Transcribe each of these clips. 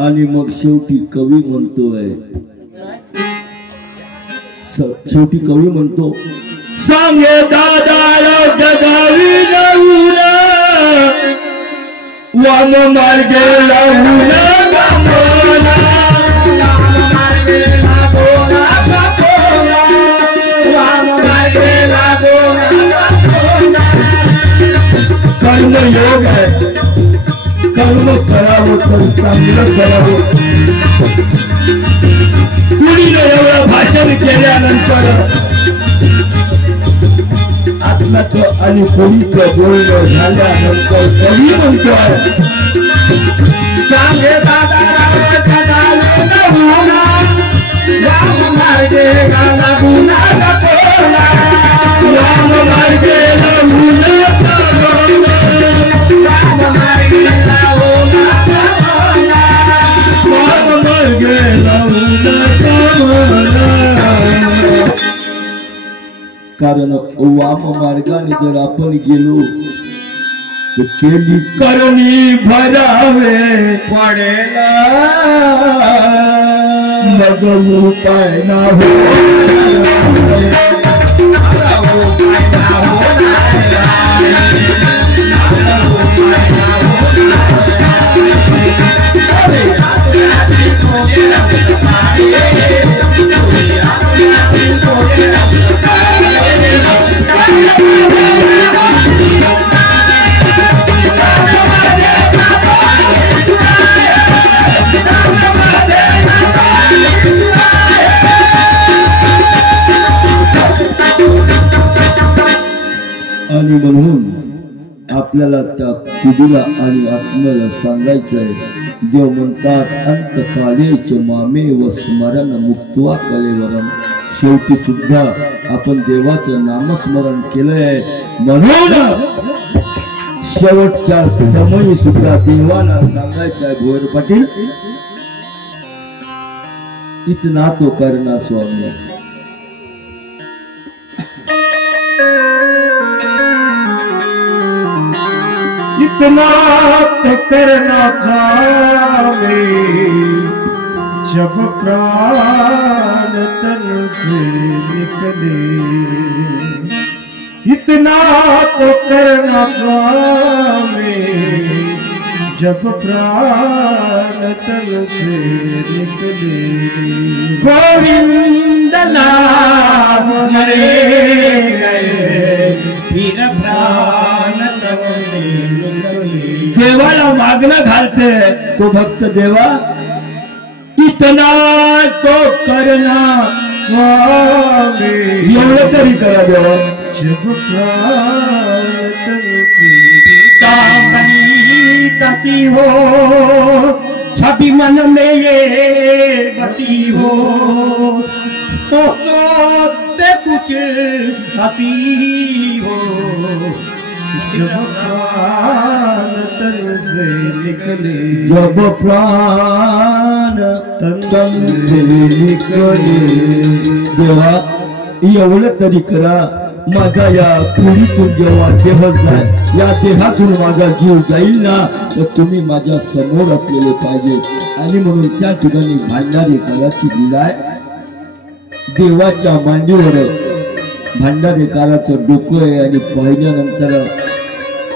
आणि मग शेवटी कवी म्हणतोय, शेवटी कवी म्हणतो, सांगे दादा जगावी जाऊन वाम मार्गे लागून कर्मयोग आहे, कर्म करावं तर चांगलं करावं. कुणीने एवढं भाषण केल्यानंतर आत्म्याचं आणि कोणीचं बोलणं झाल्यानंतर कवी म्हणतोय, सांगे दादा राम मार्गे लागून राम मार्गे कारण वाम मार्गाने जर आपण गेलो तर केली करणी भरावे पडेल, मग उपाय ना हो आणि म्हणून आपल्याला त्या पिढीला आणि आत्म्याला सांगायचं आहे, देव म्हणतात अंतकालेच मामे व स्मरण मुक्त्वा कलेवरम. शेवटी सुद्धा आपण देवाचं नामस्मरण केलंय, म्हणून शेवटच्या समयी सुद्धा देवाला सांगायचं आहे, भोयर पाटील इतना तो करना स्वामी. इतना तो करना चाहे जब प्राण तन से निकले, इतना तो करना चाहे जब प्राण तन से निकले. गोविंद नाम मरे गए फिर प्राण तन देवाला मागणं घालते तो भक्त देवा, इतना तो करना स्वामी. एवढं तरी करा देवा, जब प्राण तन से गति हो छवि मन में ये गति हो तो सोचते कुछ गति हो. जब प्राण तन से निकले, जब प्राण तन से निकले. देवा एवढं तरी करा, माझा या पिढीतून जेव्हा देह जाईल, या देहातून माझा जीव जाईल ना, तर तुम्ही माझ्या समोर असलेले पाहिजे. आणि म्हणून त्या ठिकाणी भांडारी काळाची लीला आहे. देवाच्या मांडीवर भांडारी काळाचं डोकं आहे आणि पाहिल्यानंतर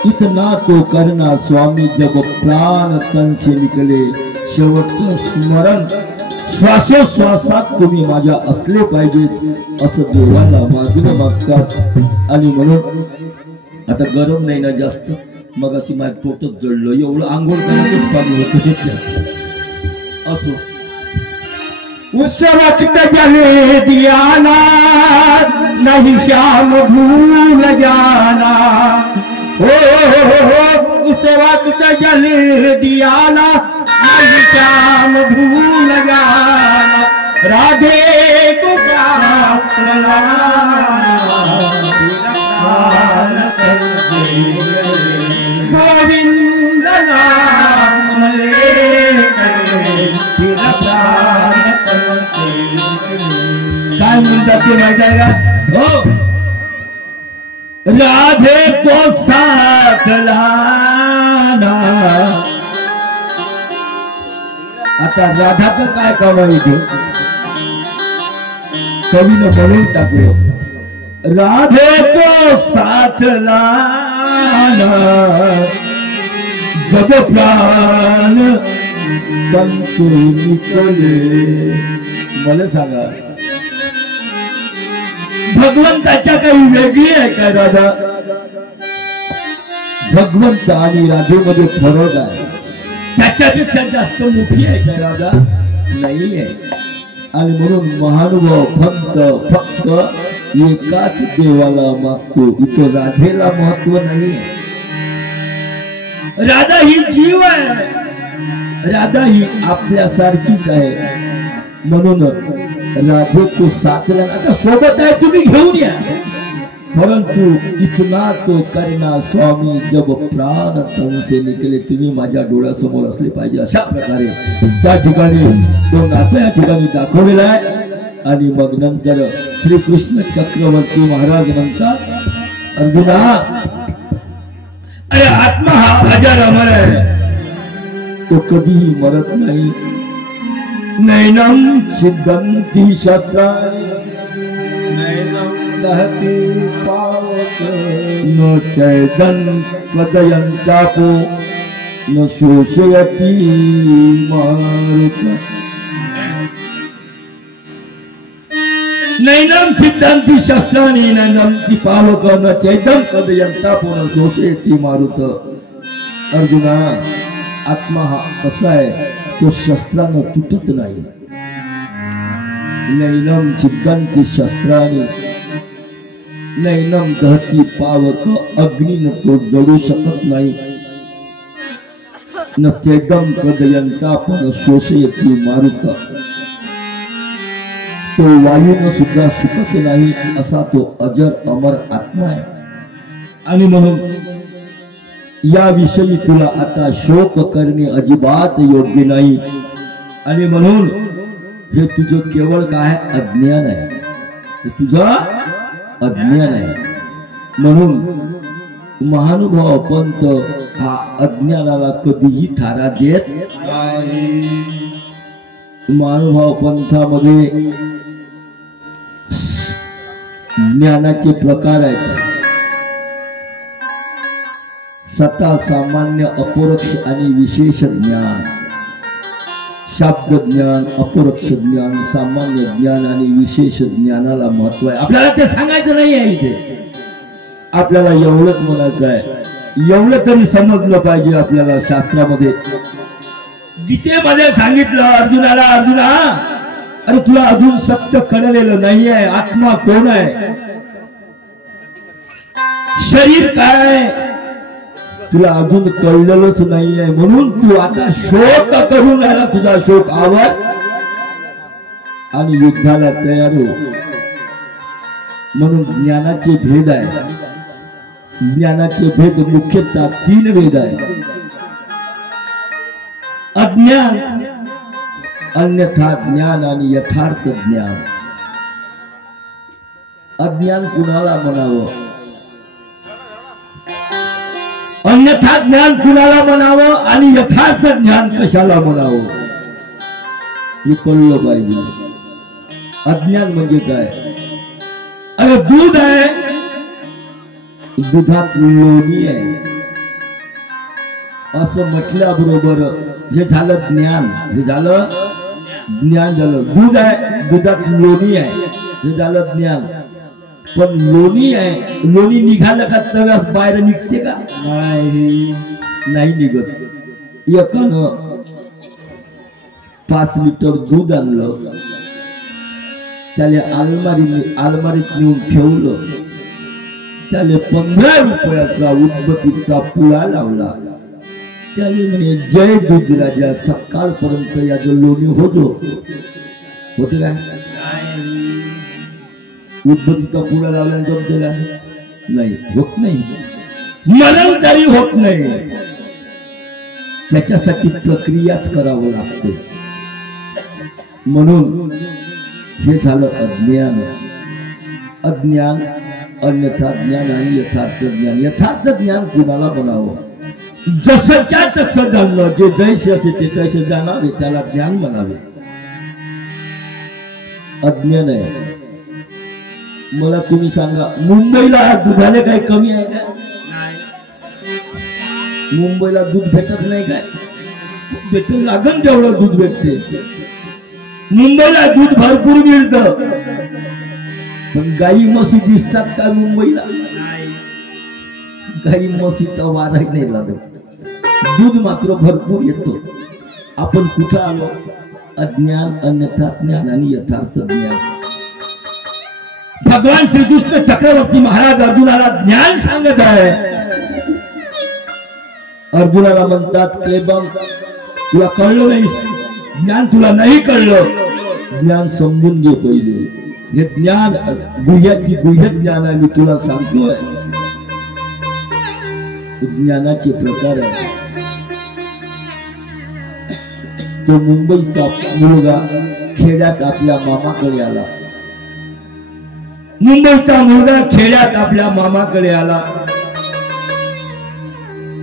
इतना तो करना स्वामी जब प्राण तन से निकले. शेवटचं स्मरण श्वासोश्वासात तुम्ही माझ्या असले पाहिजेत असं देवाला मागणं मागतात. आणि म्हणून आता गरम नाही ना जास्त, मग अशी माझ्या पोटच जळलं, एवढं आंघोळ करायचंच पाणी होतं. असो उत्सव जले दियाना नहीं श्याम भूल जाना, हो उस वक्त जल दियाना नहीं श्याम भूल जाना, राधे को प्राप्त काय म्हणतात ते माहित आहे का? हो, राधे को साथ लाना. आता राधाचं काय काम आहे इथे? कवीनं म्हणून टाकलं, राधे को साथ लाना जब प्राण तन से निकले. मला सांगा, भगवंताच्या काही वेगळी आहे का राधा? भगवंत आणि राधेमध्ये फरक आहे. त्याच्यापेक्षा जास्त मोठी आहे का राधा? नाही आहे. आणि म्हणून महानुभाव फक्त एकाच देवाला मागतो. इथं राधेला महत्व नाही. राधा ही जीव आहे. राधा ही आपल्यासारखीच आहे. म्हणून राधे को साथ लाना. आता सोबत आहे तुम्ही घेऊन या, परंतु इतना तो करना स्वामी जब प्राण तन से निकले. तुम्ही माझ्या डोळ्यासमोर असले पाहिजे. अशा प्रकारे त्या ठिकाणी तो नातं या ठिकाणी दाखवलेला आहे. आणि मग नंतर श्रीकृष्ण चक्रवर्ती महाराज म्हणतात, अर्जुना, अरे आत्मा हा अजर अमर आहे, तो कधीही मरत नाही. नैनम छिद्दन्ति शस्त्राणि नैनम दहति पावक न चैदन् क्वदयन्तापो न शोषयति मारुत. नैनम छिद्दन्ति शस्त्राणि नैनम पावक न चैदन् क्वदयन्तापो न शोषयति मारुत. अर्जुना, आत्मा हा कसा आहे, तो शस्त्रानं तुटत नाही. नैनम छिद्दन्ति शस्त्राणि नैनम दहति पावक. अग्नीनं तो जळू शकत नाही. न चेदम कदयंतापन शोषयति मारुत. तो वायूनं सुद्धा सुकत नाही. असा तो अजर अमर आत्मा आहे. आणि म्हणून याविषयी तुला आता शोक करणे अजिबात योग्य नाही. आणि म्हणून हे तुझं केवळ काय अज्ञान आहे. हे तुझं अज्ञान आहे. म्हणून महानुभाव पंत हा अज्ञानाला कधीही थारा देत नाही. महानुभाव पंथामध्ये ज्ञानाचे प्रकार आहेत. सता, सामान्य, अपरोक्ष आणि विशेष ज्ञान. शब्द ज्ञान, अपरोक्ष ज्ञान, सामान्य ज्ञान आणि विशेष ज्ञानाला महत्व आहे. आपल्याला ते सांगायचं नाही आहे इथे. आपल्याला एवढंच म्हणायचं आहे. एवढं तरी समजलं पाहिजे आपल्याला. शास्त्रामध्ये गीतेमध्ये सांगितलं अर्जुनाला, अर्जुना, अरे तुला अजून सत्य कळलेलं नाही आहे. आत्मा कोण आहे, शरीर काय, तुला अजून कळलेलंच नाही आहे. म्हणून तू आता शोक करून राहिला. तुझा शोक आवर आणि युद्धाला तयार हो. म्हणून ज्ञानाचे भेद आहे. ज्ञानाचे भेद मुख्यतः 3 भेद आहे. अज्ञान, अन्यथा ज्ञान आणि यथार्थ ज्ञान. अज्ञान कुणाला म्हणावं, अन्यथा ज्ञान कुणाला म्हणावं आणि यथार्थ ज्ञान कशाला म्हणावं हे कळलं पाहिजे. अज्ञान म्हणजे काय? अरे दूध आहे, दुधात लोणी आहे असं म्हटल्याबरोबर हे झालं ज्ञान. हे झालं ज्ञान झालं. दूध आहे, दुधात लोणी आहे, हे झालं ज्ञान. पण लोणी आहे, लोणी निघालं का तव्यात बाहेर निघते का? नाही निघत. एकानं 5 लिटर दूध आणलं, त्याला अलमारीत नेऊन ठेवलं. त्याला 15 रुपयाचा उदबत्तीचा पुळा लावला. त्याने म्हणे, जय दूध राजा, सकाळपर्यंत याचं लोणी होतो. होते काय? उदबत्तीचा पुळा लावल्यानंतर त्याला नाही होत नाही. मरण तरी होत नाही. त्याच्यासाठी प्रक्रियाच करावं लागते. म्हणून हे झालं अज्ञान. अज्ञान, अन्यथा ज्ञान आणि यथार्थ ज्ञान. यथार्थ ज्ञान कुणाला म्हणावं? जसंच्या तसं जाणलं, जे जैसे असे ते तसे जाणावे त्याला ज्ञान म्हणावे. अज्ञान आहे. मला तुम्ही सांगा, मुंबईला दुधाले काही कमी आहे का? मुंबईला दूध भेटत नाही काय? भेटत लागन तेवढं दूध भेटते. मुंबईला दूध भरपूर मिळतं, पण गाई म्हशी दिसतात का मुंबईला? गाई म्हशीचा वाराही नाही लागत, दूध मात्र भरपूर येतो. आपण कुठं आलो? अज्ञान, अन्यथा ज्ञान आणि यथार्थ ज्ञान. भगवान श्रीकृष्ण चक्रवर्ती महाराज अर्जुनाला ज्ञान सांगत आहे. अर्जुनाला म्हणतात, क्लेबम तुला कळलं नाही, ज्ञान तुला नाही कळलं, ज्ञान समजून घे पहिले. हे ज्ञान गुह्याची गुह्य ज्ञान आहे, मी तुला सांगतोय. ज्ञानाचे प्रकार आहे. तो मुंबईचा मुलगा खेड्यात आपल्या मामाकडे आला. मुंबईचा मुलगा खेड्यात आपल्या मामाकडे आला.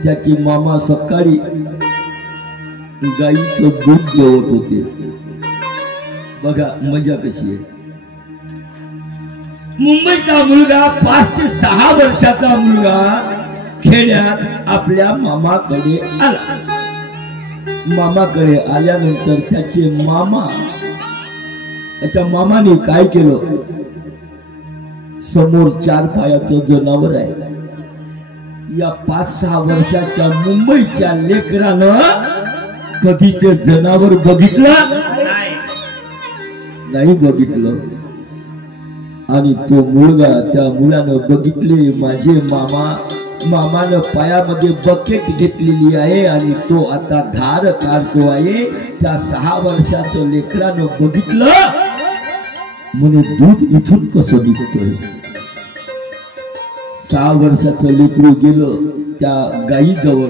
त्याचे मामा सकाळी गाईचं दूध देवत होते. बघा मजा कशी आहे. मुंबईचा मुलगा 5 ते 6 वर्षाचा मुलगा खेड्यात आपल्या मामाकडे आला. मामाकडे आल्यानंतर त्याच्या मामाने काय केलं? समोर 4 पायाचं जनावर आहे. या 5-6 वर्षाच्या मुंबईच्या लेकरानं कधी ते जनावर बघितलं नाही बघितलं. आणि तो मुलगा, त्या मुलानं बघितले, माझे मामानं पायामध्ये बकेट घेतलेली आहे आणि तो आता धार काढतो आहे. त्या 6 वर्षाचं लेकरानं बघितलं, म्हणे दूध इथून कसं निघतोय? 6 वर्षाचं लेकरू गेलं त्या गायीजवळ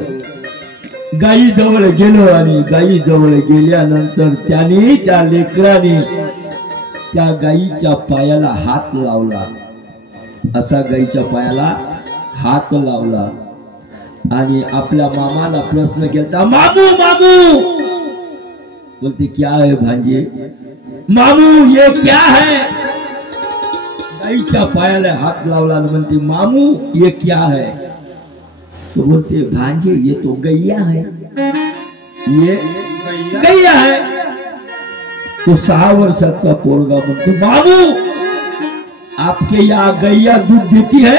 गेलो आणि गायीजवळ गेल्यानंतर त्या लेकराने त्या गायीच्या पायाला हात लावला. असा गायीच्या पायाला हात लावला आणि आपल्या मामाला प्रश्न केला, मामू मामू. बोलते क्या है भांजे? मामू ये क्या है? गायीच्या पायाला हात लावला आणि म्हणते, मामू ये क्या है? तो बोलते, भांजे ये तो गैया है, ये गैया है. तो 6 वर्षाचा पोरगा म्हणतो, मामू आपके यहाँ गैया दूध देती है?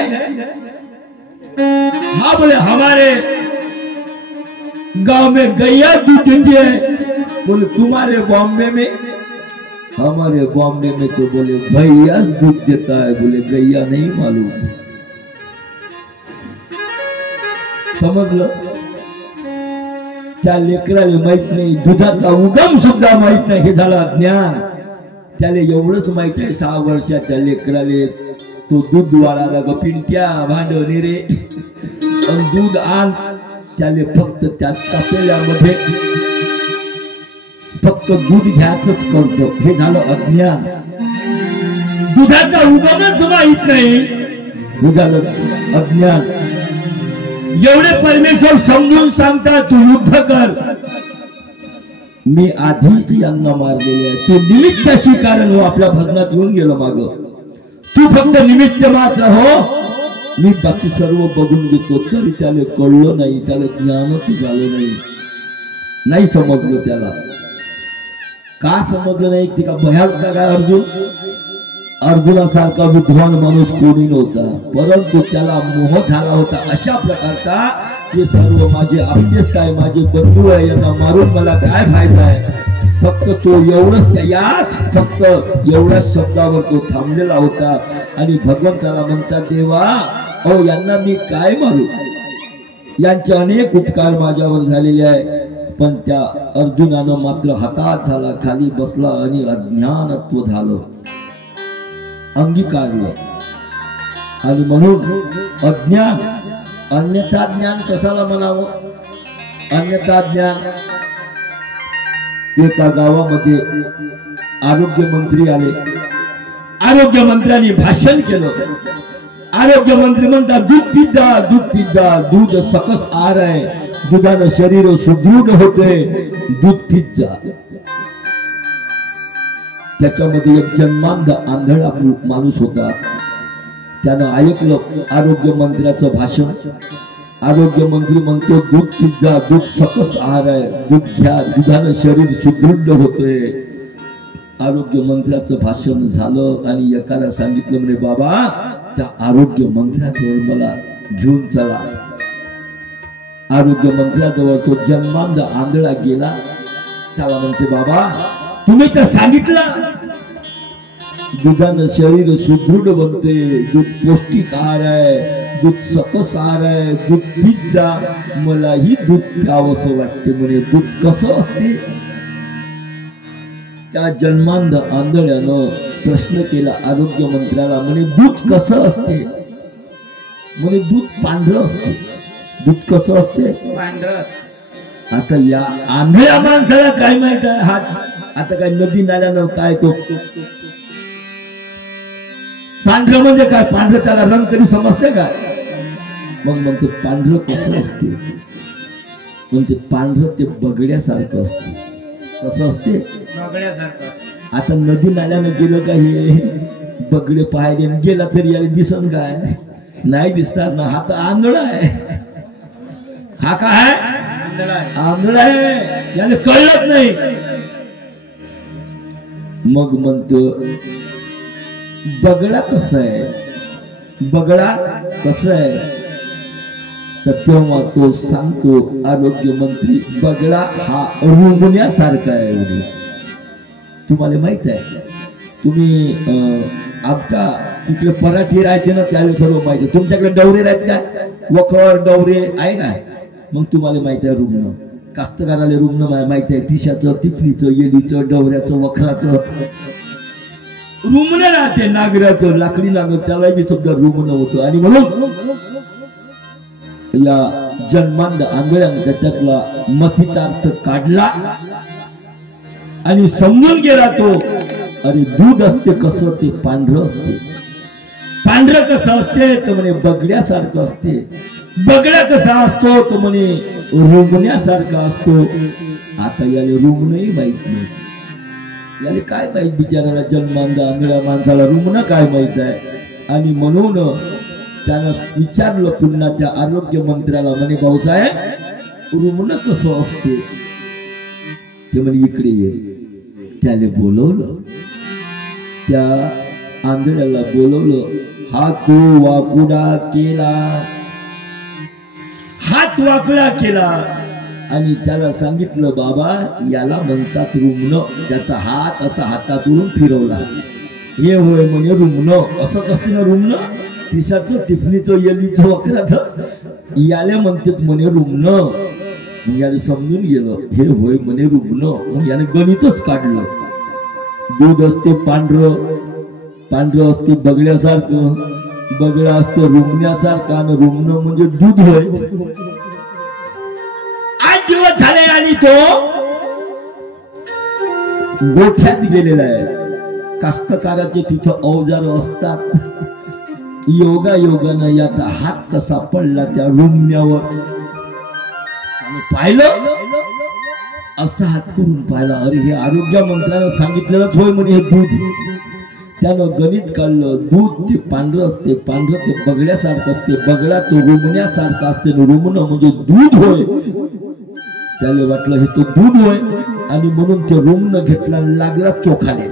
हाँ बोले, हमारे गांव में गैया दूध देती है. बोले, तुम्हारे बॉम्बे में? हमारे बॉम्बे में तो बोले भैया दूध देता है, बोले गैया नहीं मालूम. समजलं? त्या लेकराला माहित नाही, दुधाचा उगम सुद्धा माहित नाही. हे झालं ज्ञान. त्याला एवढंच माहित आहे, 6 वर्षाच्या लेकराले तो दूध वाळाला गपिंट्या भांड रे दूध आण. त्याले फक्त त्या तपेल्यामध्ये फक्त दूध घ्यायचंच करतो. हे झालं अज्ञान. दुधाचा उगमच माहित नाही, हे झालं अज्ञान. एवढे परमेश्वर समजून सांगता, तू युद्ध कर. मी आधीच यांना मारलेले आहे. तू निमित्ताची कारण हो. आपल्या भजनात येऊन गेलो माग. तू फक्त निमित्त मात्र हो, मी बाकी सर्व बघून घेतो. तरी त्याला कळलं नाही, त्याला ज्ञानच झालं नाही समजलं. त्याला का समजलं नाही? ते का भया होता काय अर्जुन? अर्जुनासारखा विद्वान माणूस कोणी नव्हता, परंतु त्याला मोह झाला होता अशा प्रकारचा की सर्व माझे आपतेच काय, माझे बंधू आहे, यांना मारून मला काय फायदा आहे. फक्त तो एवढंच, याच फक्त एवढ्याच शब्दावर तो थांबलेला होता. आणि भगवंताला म्हणतात, देवा अहो यांना मी काय मारू? यांचे अनेक उपकार माझ्यावर झालेले आहे. पण त्या अर्जुनानं मात्र हताश झाला, खाली बसला आणि अज्ञानत्व झालं, अंगीकारलं. आणि म्हणून अज्ञान, अन्यथा ज्ञान कशाला म्हणावं? अन्यथा ज्ञान एका गावामध्ये आरोग्य मंत्री आले. आरोग्य मंत्र्यांनी भाषण केलं. आरोग्य मंत्री म्हणतात दूध पीत जा, दूध पीत जा, दूध सकस आहार आहे, दुधानं शरीर सुदृढ होते, दूध पीत जा. त्याच्यामध्ये एक जन्मांध आंधळा माणूस होता. त्यानं ऐकलं आरोग्य मंत्र्याचं भाषण. आरोग्य मंत्री म्हणतो दूध पीत जा, दूध सकस आहार आहे, दूध घ्या, दुधानं शरीर सुदृढ होतोय. आरोग्य मंत्र्याचं भाषण झालं आणि एकाला सांगितलं म्हणे बाबा त्या आरोग्य मंत्र्याजवळ मला घेऊन चला. आरोग्य मंत्र्याजवळ तो जन्मांध आंधळा गेला. त्याला म्हणते बाबा तुम्ही तर सांगितलं दुधानं शरीर सुदृढ बनते, दूध पौष्टिक आहार आहे, दूध सकस आहार आहे, दूध पीत जा, मलाही दूध प्यावंसं वाटते म्हणे. दूध कसं असते? त्या जन्मांध आंधळ्यानं प्रश्न केला आरोग्य मंत्र्याला. म्हणे दूध कसं असते? म्हणे दूध पांढरं असते. दूध कसं असते? पांढरं. आता या आंधळ्या माणसाला काय माहित आहे? हात आता काय नदी नाल्यानं काय तो पांढरं म्हणजे काय? पांढरं त्याला रंग तरी समजते काय? मग म्हणते पांढरं कसं असते? म्हणते पांढरं ते बगड्यासारखं असते. कसं असते? बगड्यासारखं. आता नदी नाल्यानं गेलं का हे बगडे पाहायला गेला तरी याला दिसन काय? नाही दिसणार ना. हा तर आंधळा आहे. हा काय आंधळा आहे, याला कळलंच नाही. मग म्हणतो बगडा कसं आहे? बगडा कसं आहे? तर तेव्हा तो सांगतो आरोग्य मंत्री बगडा हा रुमण्यासारखा आहे. तुम्हाला माहित आहे? तुम्ही आमच्या इकडे पराठी राहते ना, त्याला सर्व माहिती आहे. तुमच्याकडे डवरे आहेत काय? वखर डवरे आहे काय? मग तुम्हाला माहित आहे रुग्ण. कास्तकाराला रुग्ण माहित आहे. तिशाचं, तिपलीचं, येलीचं, डवऱ्याचं, वखराचं रुमणं राहते. नागराचं लाकडी नागर त्याला बी सुद्धा रुमणं होतं. आणि म्हणून या जन्मांध आंधळ्यानं त्यातला मथितार्थ काढला आणि समजून गेला तो अरे दूध असते कसं ते पांढरं असते. पांढरं कसं असते तर म्हणे बगड्यासारखं असते. बगड्या कसा असतो तो म्हणे रुमण्यासारखा असतो. आता याला रुमणही माहित नाही. याला काय माहित बिचाराला जन्मांध आंधळ्या माणसाला रुमणं काय माहित आहे. आणि म्हणून त्यानं विचारलं पुन्हा त्या आरोग्य मंत्र्याला म्हणे भाऊसाहेब रुमणं कसं असते? ते म्हणे इकडे ये. त्याला बोलवलं. त्या आंधळ्याला बोलवलं. हात वाकुडा केला. हात वाकडा केला आणि त्याला सांगितलं बाबा याला म्हणतात रुमणं. त्याचा हात असा हातातून फिरवला. हे होय म्हणे रुमणं. असंच असते ना रुमणं. पिसाचं, तिफणीचं, येलीचं, वखराचं याले म्हणतात म्हणे रुमणं. मग याने समजून गेलं हे होय म्हणे रुमणं. मग याने गणितच काढलं. दूध असते पांढरं, पांढरं असते बगड्यासारखं, बगडा असतं रुमण्यासारखं आणि रुमणं म्हणजे दूध होय. 8 दिवस झाले आणि तो गोठ्यात गेलेला आहे. कास्तकाराचे तिथं अवजार असतात. योगा योगानं याचा हात कसा पडला त्या रुमण्यावर. पाहिलं असा हात करून पाहिला. अरे हे आरोग्य मंत्र्यानं सांगितलेलंच होय म्हणे हे दूध. त्यानं गणित काढलं. दूध ते पांढरं असते, पांढरं ते बगड्यासारखं असते, बगडा तो रुमण्यासारखा असते, रुमणं म्हणजे दूध होय. त्याला वाटलं हे तो दूध होय आणि म्हणून ते रुमणं घेतला. लागला चोखाले.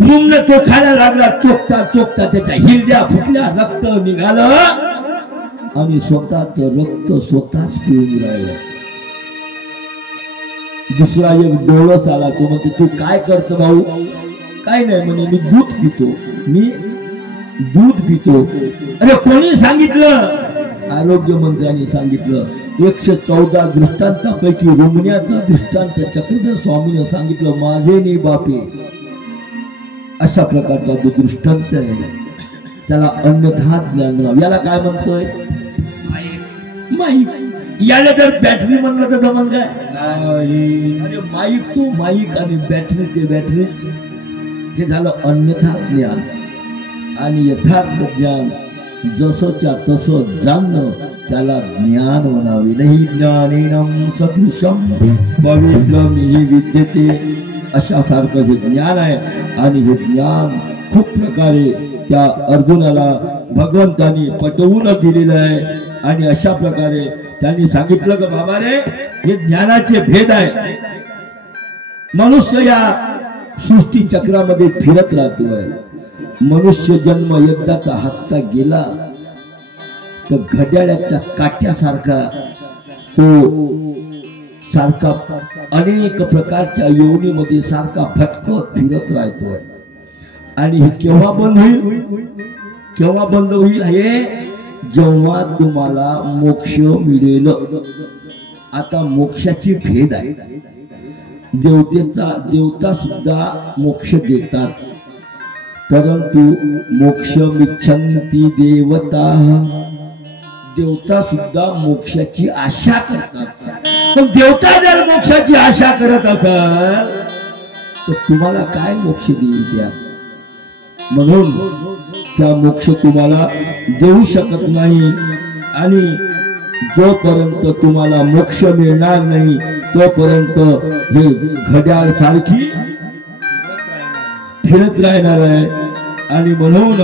रुमणं चोखायला लागला. चोखता चोखता त्याच्या हिरड्या फुटल्या, रक्त निघालं आणि स्वतःच रक्त स्वतःच पिऊन राहिलं. दुसरा एक डोळस आला. तो म्हणते तू काय करतो भाऊ? काय नाही म्हणे मी दूध पितो. मी दूध पितो. अरे कोणी सांगितलं? आरोग्य मंत्र्यांनी सांगितलं. 114 दृष्टांतापैकी रुमण्याचा दृष्टांत चक्रधर स्वामीने सांगितलं. माझे नाही बापे. अशा प्रकारचा जो दृष्टांत आहे त्याला अन्यथा ज्ञान. याला काय म्हणतोय? माईक. याला जर बॅटरी म्हणलं तर जमन काय? अरे माईक तो माईक आणि बॅटरी ते बॅटरी, हे झालं अन्यथा ज्ञान. आणि यथार्थ ज्ञान जसंच्या तसं जाणणं त्याला ज्ञान म्हणावे. नाही ज्ञानेन सदृशम पवित्रम हि विद्यते, अशा सारखं हे ज्ञान आहे. आणि हे ज्ञान खूप प्रकारे त्या अर्जुनाला भगवंतानी पटवून दिलेलं आहे. आणि अशा प्रकारे त्यांनी सांगितलं की बाबा रे, हे ज्ञानाचे भेद आहे. मनुष्य या सृष्टी चक्रामध्ये फिरत राहतोय. मनुष्य जन्म एकदाचा हातचा गेला तर घड्याळाच्या काट्यासारखा तो सारखा अनेक प्रकारच्या योनीमध्ये सारखा भटकत फिरत राहतोय. आणि हे केव्हा बंद होईल? केव्हा बंद होईल? हे जेव्हा तुम्हाला मोक्ष मिळेल. आता मोक्षाची भेद आहे. देवता सुद्धा मोक्ष देतात, परंतु मोक्षमिच्छन्ति देवता, देवता सुद्धा मोक्षाची आशा करतात. पण देवता जर मोक्षाची आशा करत असाल तर तुम्हाला काय मोक्ष देईल द्या? म्हणून त्या मोक्ष तुम्हाला देऊ शकत नाही. आणि जोपर्यंत तुम्हाला मोक्ष मिळणार नाही तोपर्यंत हे घड्याळ सारखी फिरत राहणार आहे. आणि म्हणून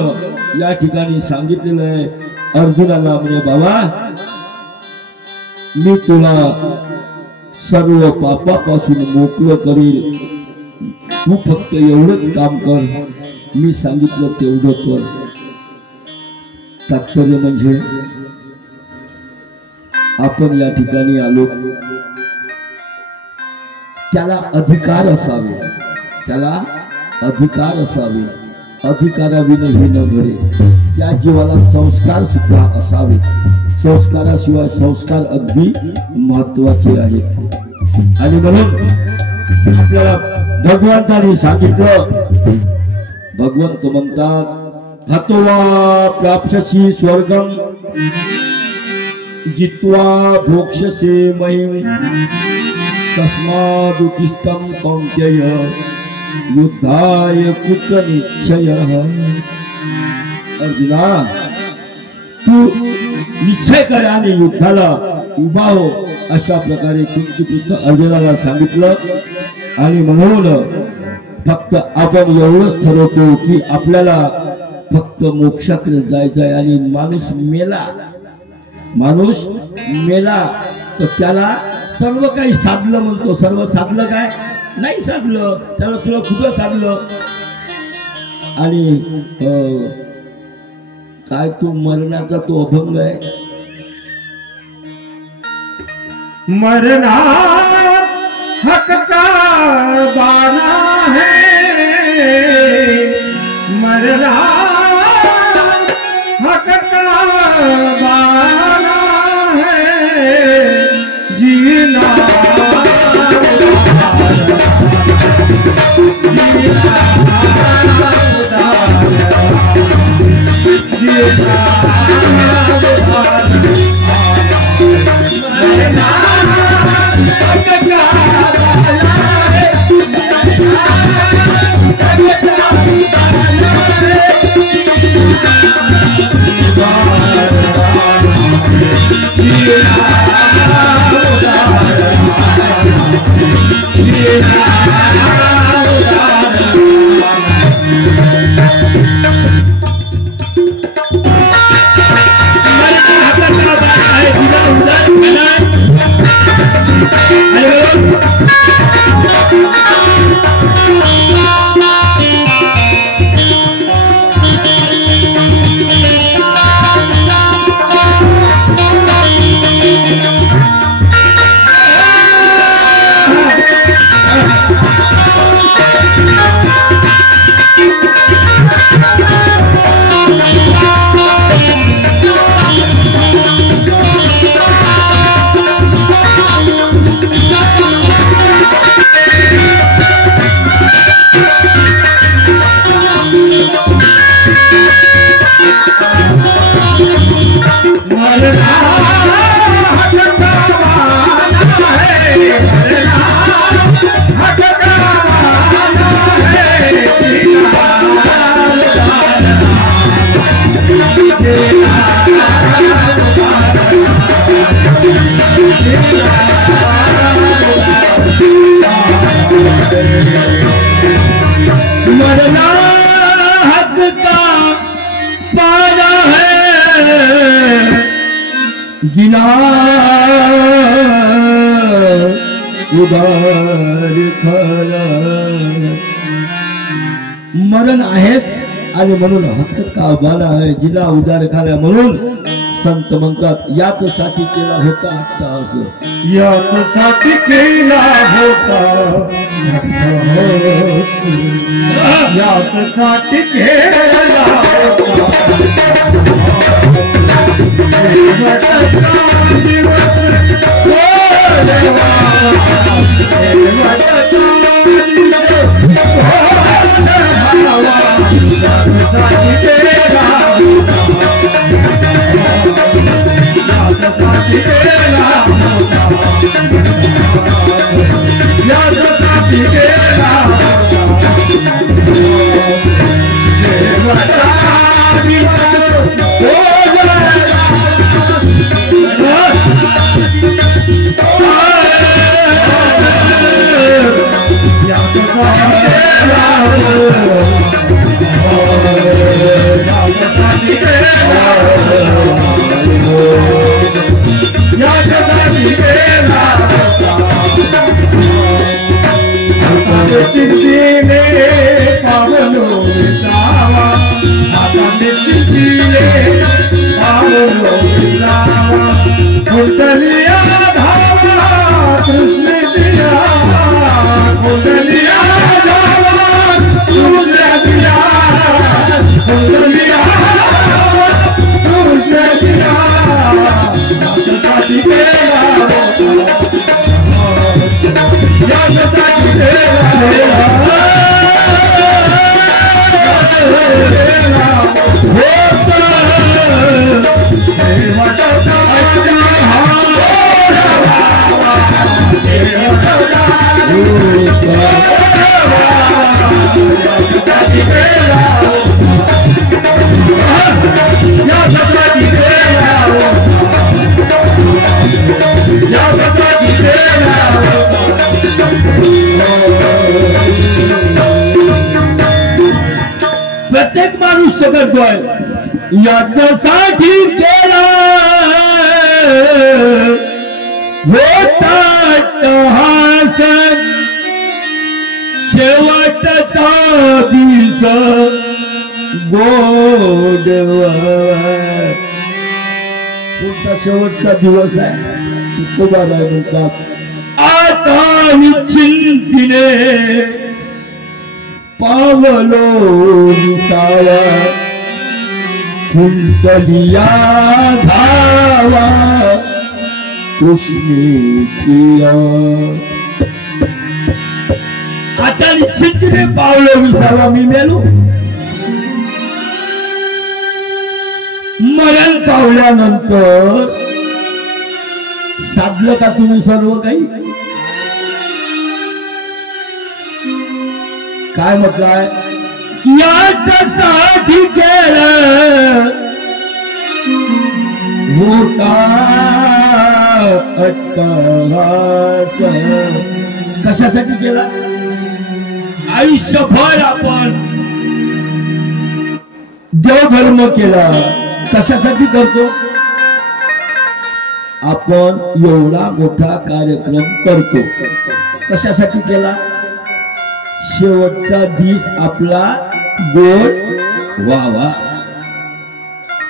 या ठिकाणी सांगितलेलं आहे अर्जुनाला, म्हणजे बाबा मी तुला सर्व पापापासून मोकळं करील, तू फक्त एवढंच काम कर, मी सांगितलं तेवढं कर. तात्पर्य म्हणजे आपण या ठिकाणी आलो, त्याला अधिकार असावे, त्याला अधिकार असावे. अधिकाराविना हे न घडे. त्या जीवाला संस्कार सुद्धा असावे. संस्काराशिवाय संस्कार अगदी महत्वाचे आहेत. आणि म्हणून आपल्याला भगवंताने सांगितलं, भगवंत म्हणतात हतवा प्राप्स्यसि स्वर्गम जित्वा भोक्ष्यसे महिम तस्मादुत्तिष्ठं कौन्तेय युद्धाय कृतनिश्चयः. अर्जुना, तू निश्चय कर आणि युद्धाला उभा हो, अशा प्रकारे कृष्ण अर्जुनाला सांगितलं. आणि म्हणून फक्त आपण एवढंच ठरवतो की आपल्याला फक्त मोक्षाकडे जायचं आहे. आणि माणूस मेला तर त्याला सर्व काही साधलं म्हणतो. सर्व साधलं काय? नाही साधलं. त्याला तुला कुठं साधलं? आणि काय तू मरणाचा तो अभंग आहे. मरना हक का बाना है, मरना हक का बाना है, जीना मरना हक का बाना है, मरना हक का पाना है जिना उदार खरा मरण आहेच आणि म्हणून हक्क का बाला आहे जिला उदार खाल्या म्हणून संत म्हणतात याच साठी केला होता अट्टहास याच साठी केला होता याच साठी केला चिंतीने पावलो विसावा आता मी चिंतीने पावलो विसावा कुंडलिया धावा कृष्ण दिया कुंडलिया धावा कृष्ण दिया कुंडलिया कृष्ण दिया यासाठी केला यासाठी प्रत्येक माणूस करतोय याच्यासाठी केला होता अट्टहास शेवटचा दिवस गोडवा कोणता शेवटचा दिवस आहे तुकोबाराय म्हणतात आता चिंतीने पावलो विसावा कुंडलिया धावा कृष्णी किया आता निश्चितने पावलो विसावा मी मेलो मरण पावल्यानंतर साधलं का तुम्ही सर्व काही काय म्हटलंय याच्यासाठी केलं होता अट्टहास कशासाठी केला आयुष्यभर आपण देवधर्म केला कशासाठी करतो आपण एवढा मोठा कार्यक्रम करतो कशासाठी केला शेवटचा दिस आपला गोड व्हावा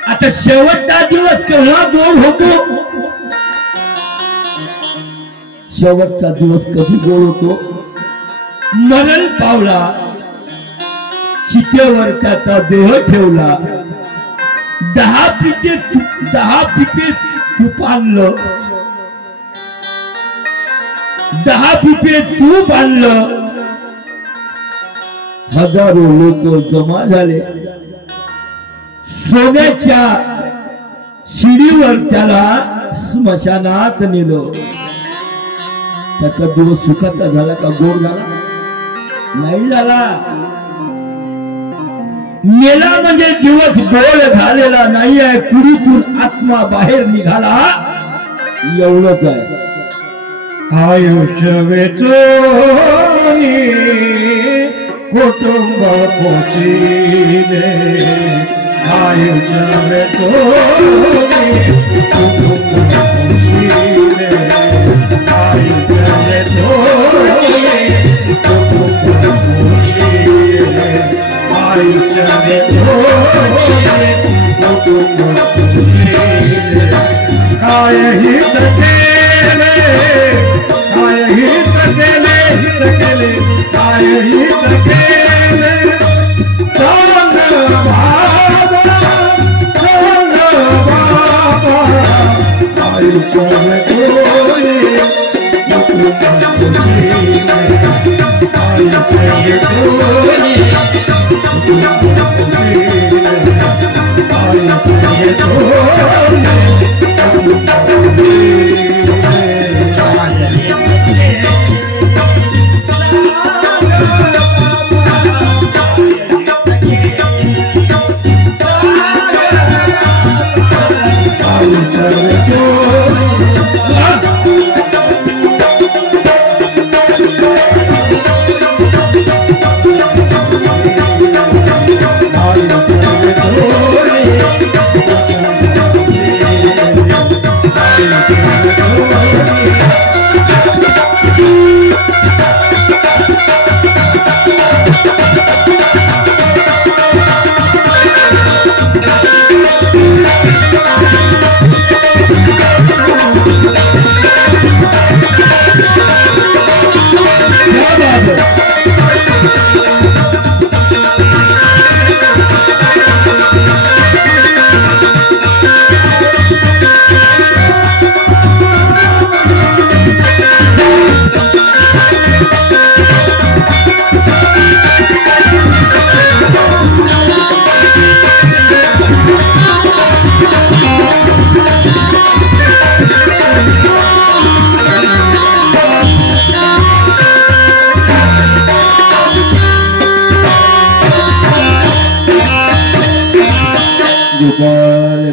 आता शेवटचा दिवस केव्हा गोड होतो शेवटचा दिवस कधी गोड होतो मरण पावला चितेवर त्याचा देह ठेवला 10 पिपे तूप आणलं 10 पिपे तूप आणलं हजारो लोक जमा झाले सोन्याच्या शिडीवर त्याला स्मशानात नेलं त्याचा दिवस सुखाचा झाला का गोड झाला नाही झाला मेला म्हणजे दिवस गोळ झालेला नाही आहे, कुडीतून आत्मा बाहेर निघाला एवढंच आहे. आयुष्य वेचोनी कुटुंब पोचिले, आयुष्य वेचोनी कुटुंब पोचिले, आयुष्य वेचोनी कुटुंब पोचिले, आयुष्य वेचोनी कुटुंब पोचिले. काय हित केले, काय हित केले, हित केले, काय हित केले, सांग बाबा, सांग बाबा. आयुष्य वेचोनी कुटुंब पोचिले, आयुष्य वेचोनी कुटुंब पोचिले, आयुष्य वेचोनी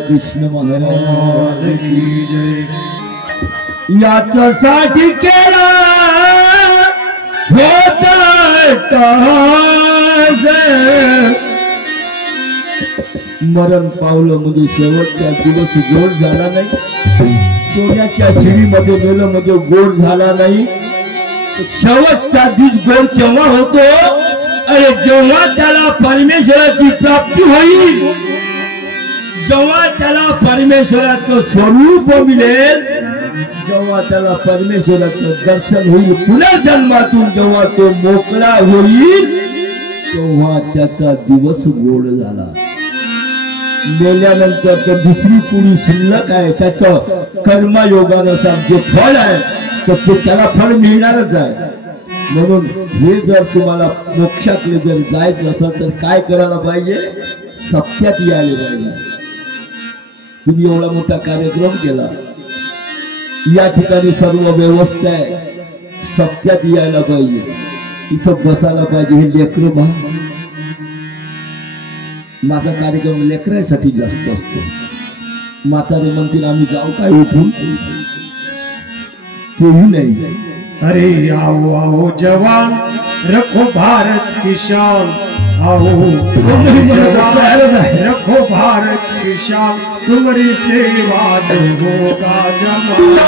कृष्ण महाराज की जय. याच्यासाठी केला होता मरण पावलं म्हणजे शेवटचा दिवस गोड झाला नाही, सोन्याच्या शिडीमध्ये गेलं म्हणजे गोड झाला नाही. शेवटचा दिवस गोड केव्हा होतो? अरे जेव्हा त्याला परमेश्वराची प्राप्ती होईल, जेव्हा त्याला परमेश्वराचं स्वरूप मिळेल, जेव्हा त्याला परमेश्वराचं दर्शन होईल, पुनर्जन्मातून जेव्हा तो मोकळा होईल, तेव्हा त्याचा दिवस गोड झाला. मेल्यानंतर तर दुसरी पुढी शिल्लक आहे, त्याचं कर्मयोगानुसार जे फळ आहे तर ते त्याला फळ मिळणारच आहे. म्हणून हे जर तुम्हाला मोक्षाकडे जर जायचं असेल तर काय करायला पाहिजे? सत्यात यायला पाहिजे. तुम्ही एवढा मोठा कार्यक्रम केला, या ठिकाणी सर्व व्यवस्था आहे, सत्यात यायला पाहिजे, इथं बसायला पाहिजे. हे लेकर बा, माझा कार्यक्रम लेकरासाठी जास्त असतो. म्हातारे म्हणतील आम्ही जाऊ काय उठून, तेही नाही. अरे आओ आओ जवान, रखो भारत की शान, आओ जवान, रखो भारत की शान, तुम्हारी सेवा होगा जमाना,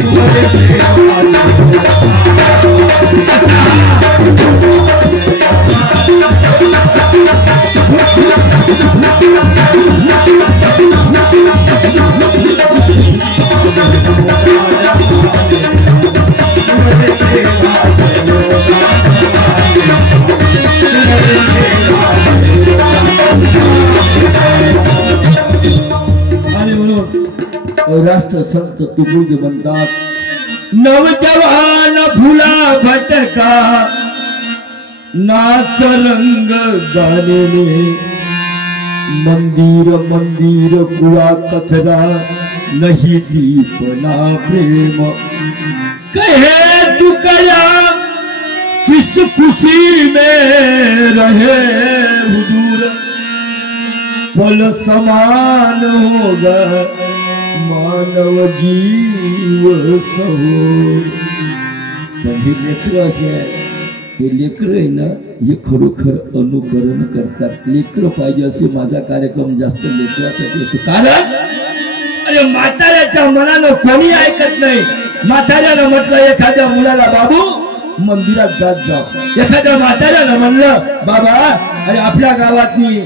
तुम्हारी सेवा राष्ट्र संत तुकडोजी म्हणतात, नवजवान फुला भटका नाच रंग गाणे, मंदिर मंदिर कुआ कचरा नहीं दीपना प्रेम, कहे तुकया किस खुशी में रहे हुजूर, पल समान होगा मानव जीव सहो. पण हे लेकर असे आहे, हे लेकर आहे ना, हे खरोखर अनुकरण करतात. लेकर पाहिजे असे माझा कार्यक्रम जास्त लेकरासाठी असतो. कारण अरे म्हाताऱ्याच्या मनानं कोणी ऐकत नाही. म्हाताऱ्यानं म्हटलं एखाद्या मुलाला बाबू मंदिरात जात जाऊ, एखाद्या म्हाताऱ्यानं म्हणलं बाबा अरे आपल्या गावातनी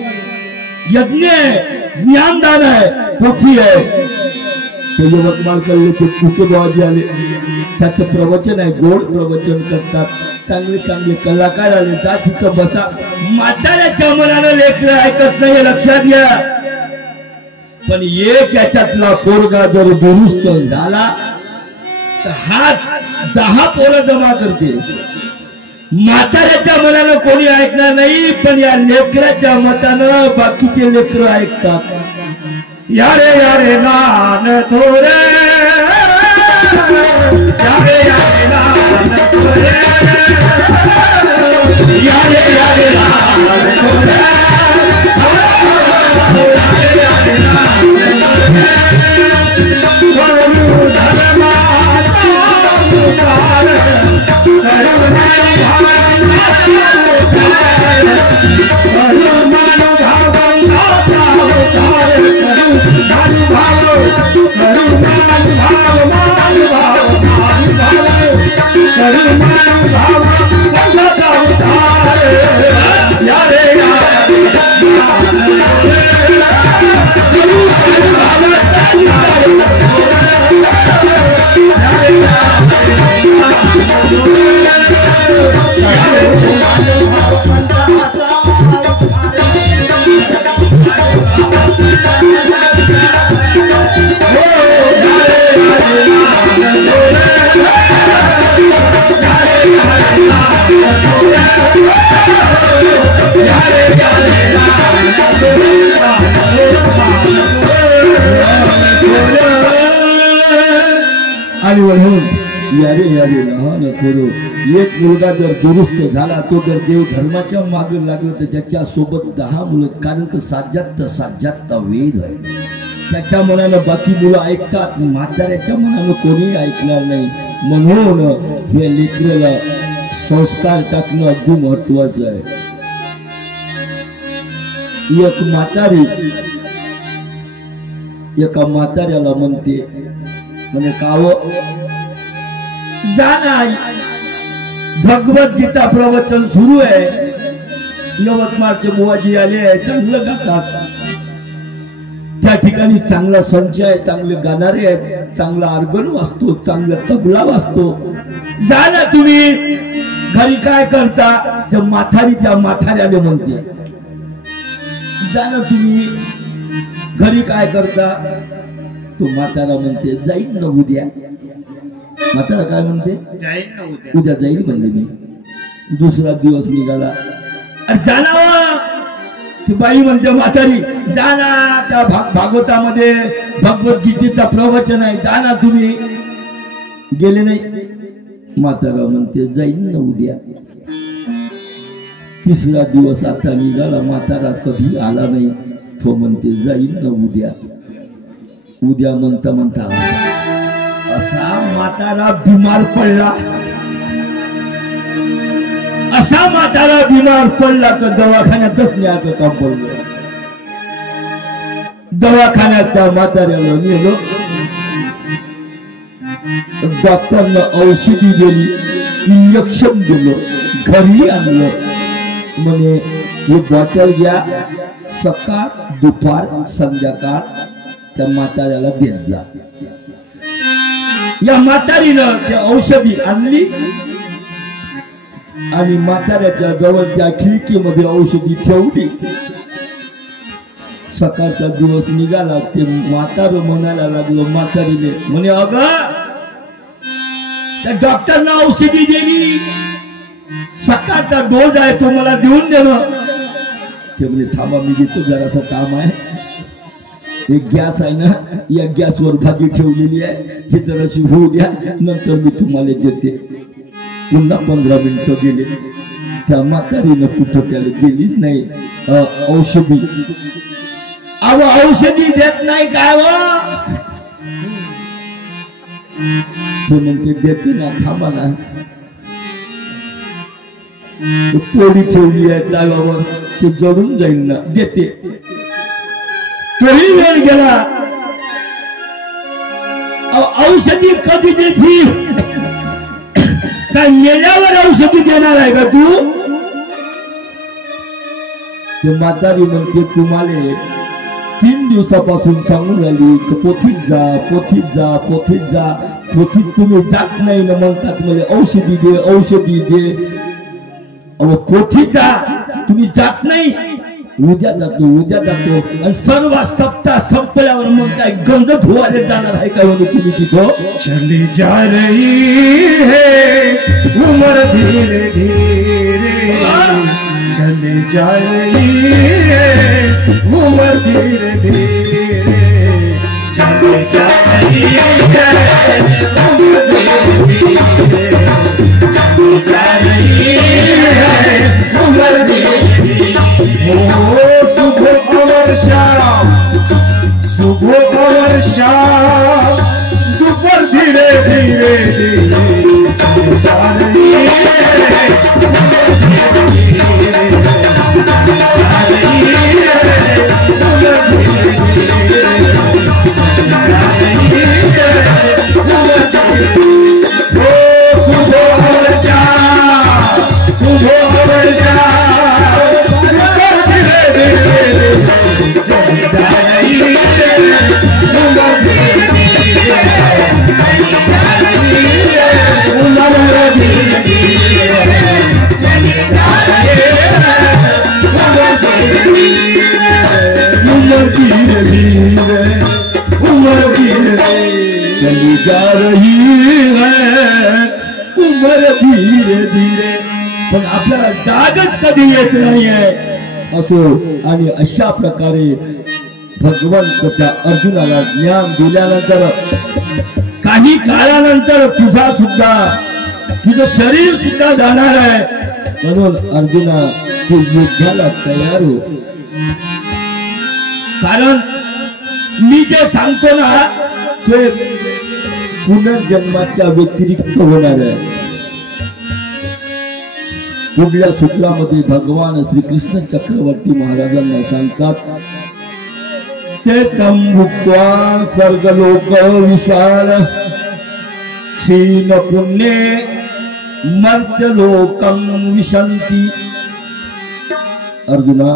यज्ञ आहे, ज्ञानदान आहे, पोथी आहे. ते यवतमाळकडले ते तुके बाबाजी आले, त्याचं प्रवचन आहे, गोड प्रवचन करतात, चांगले चांगले कलाकार आले, जा तिथं बसा. म्हाताऱ्याच्या मनानं लेकरं ऐकत नाही, लक्षात घ्या. पण एक याच्यातला पोरगा जर दुरुस्त झाला तर हात 10 पोरं जमा करते. म्हाताऱ्याच्या मनानं कोणी ऐकणार नाही, पण या लेकराच्या मतानं बाकीचे लेकरं ऐकतात. यारे यारे नान थोरे, यारे यारे नान थोरे, यारे यारे नान थोरे, यारे यारे नान आणि म्हणून यारे यारे लहान करू. एक मुलगा जर दुरुस्त झाला, तो जर देव धर्माच्या मागे लागला तर त्याच्या सोबत 10 मुलं. कारण की साध्यात वेद आहे. त्याच्या मनानं बाकी मुलं ऐकतात, म्हाताऱ्याच्या मनानं कोणी ऐकणार नाही. म्हणून या लेकराला संस्कार टाकणं अगदी महत्वाचं आहे. एक म्हातारी एका म्हाताऱ्याला म्हणते, म्हणे काव जा नाही, भगवद्गीता प्रवचन सुरू आहे, यवतमाळचे बुवाजी आले, चांगलं गातात, त्या ठिकाणी चांगला संच आहे, चांगले गाणारे आहेत, चांगला ऑर्गन वाजतो, चांगला तबला वाजतो, जा ना तुम्ही. घरी काय करता? त्या म्हाताऱ्याने म्हणते, जा ना तुम्ही, घरी काय करता? तो म्हातारा म्हणते जाईल ना उद्या. म्हातारा काय म्हणते? जाईल ना उद्या जाईल म्हणले मी. दुसरा दिवस निघाला, अरे जाना. ती बाई म्हणते म्हातारी, जाना, त्या भागवतामध्ये भगवद्गीतेचा प्रवचन आहे, जाना तुम्ही. गेले नाही. म्हातारा म्हणते जाईल ना उद्या. तिसरा दिवस आता निघाला, म्हातारा कधी आला नाही. तो म्हणते जाईल ना उद्या. उद्या म्हणता म्हणता असा म्हातारा बिमार पडला, असा म्हातारा बिमार पडला का दवाखान्यातच न्यायचं काम पडलं. दवाखान्यात त्या म्हाताऱ्याला नेलं, डॉक्टरनं औषधी दिली, इंजेक्शन दिलं, घरी आणलं. म्हणे ही बॉटल घ्या, सकाळ दुपार संध्याकाळ त्या म्हाताऱ्याला देत जा. या म्हातारीनं त्या औषधी आणली आणि म्हाताऱ्याच्या जवळ त्या खिडकीमध्ये औषधी ठेवली. सकाळचा दिवस निघाला, ते म्हातारं म्हणायला लागलो म्हातारीने, म्हणे अगं त्या डॉक्टरनं औषधी दिली, सकाळचा डोज आहे, तो मला देऊन दे ना. ते म्हणे थांबा मी देतो, जरासं काम आहे. एक गॅस आहे ना, या गॅसवर भाजी ठेवलेली आहे, हे जराशी होऊ द्या, नंतर मी तुम्हाला देते. पुन्हा 15 मिनिटं गेले. त्या म्हातारीनं कुठं त्याला दिलीच नाही औषधी. अहो औषधी देत नाही काय ते म्हणते देते ना, थांबा ना. पोळी ठेवली आहे तव्यावर, ते जळून जाईल ना, देते. तोही वेळ गेला. औषधी कधी देशील? काय मेल्यावर औषधी देणार आहे का तू? ते म्हातारी म्हणते तुम्हाला 3 दिवसापासून सांगून राहिली की पोथीत जा, पोथीत जा, पोथीत जा. पोथीत तुम्ही जात नाही ना, म्हणतात मला औषधी दे, औषधी दे. अहो पोथीत जा, तुम्ही जात नाही. उद्या जातो, उद्या जातो. आणि सर्व सप्ताह संपल्यावर मग काय गंजत व्हायला जाणार आहे का म्हणजे तुम्ही तिथं? चली जा रही है उम्र धीरे धीरे, चली जा रही है उम्र धीरे धीरे, चली जा रही है उम्र धीरे धीरे, चली जा रही है उम्र धीरे धीरे. सुबह और शाम, सुबह और शाम, दोपहर धीरे धीरे धीरे जा रही है, चली जा रही है उम्र धीरे धीरे. पण आपल्याला जागच कधी येत नाहीये असो. आणि अशा प्रकारे भगवंत त्या अर्जुनाला ज्ञान दिल्यानंतर काही काळानंतर तुझं शरीर सुद्धा जाणार आहे. म्हणून अर्जुना तू युद्धाला तयार हो. कारण मी जे सांगतो ना ते पुनर्जन्माच्या व्यतिरिक्त होणार आहे. पुढल्या सूत्रामध्ये भगवान श्रीकृष्ण चक्रवर्ती महाराजांना सांगतात ते तम भुक्त्वा सर्गलोक विशाल क्षीण पुण्ये मर्त्यलोकं विशन्ति. अर्जुना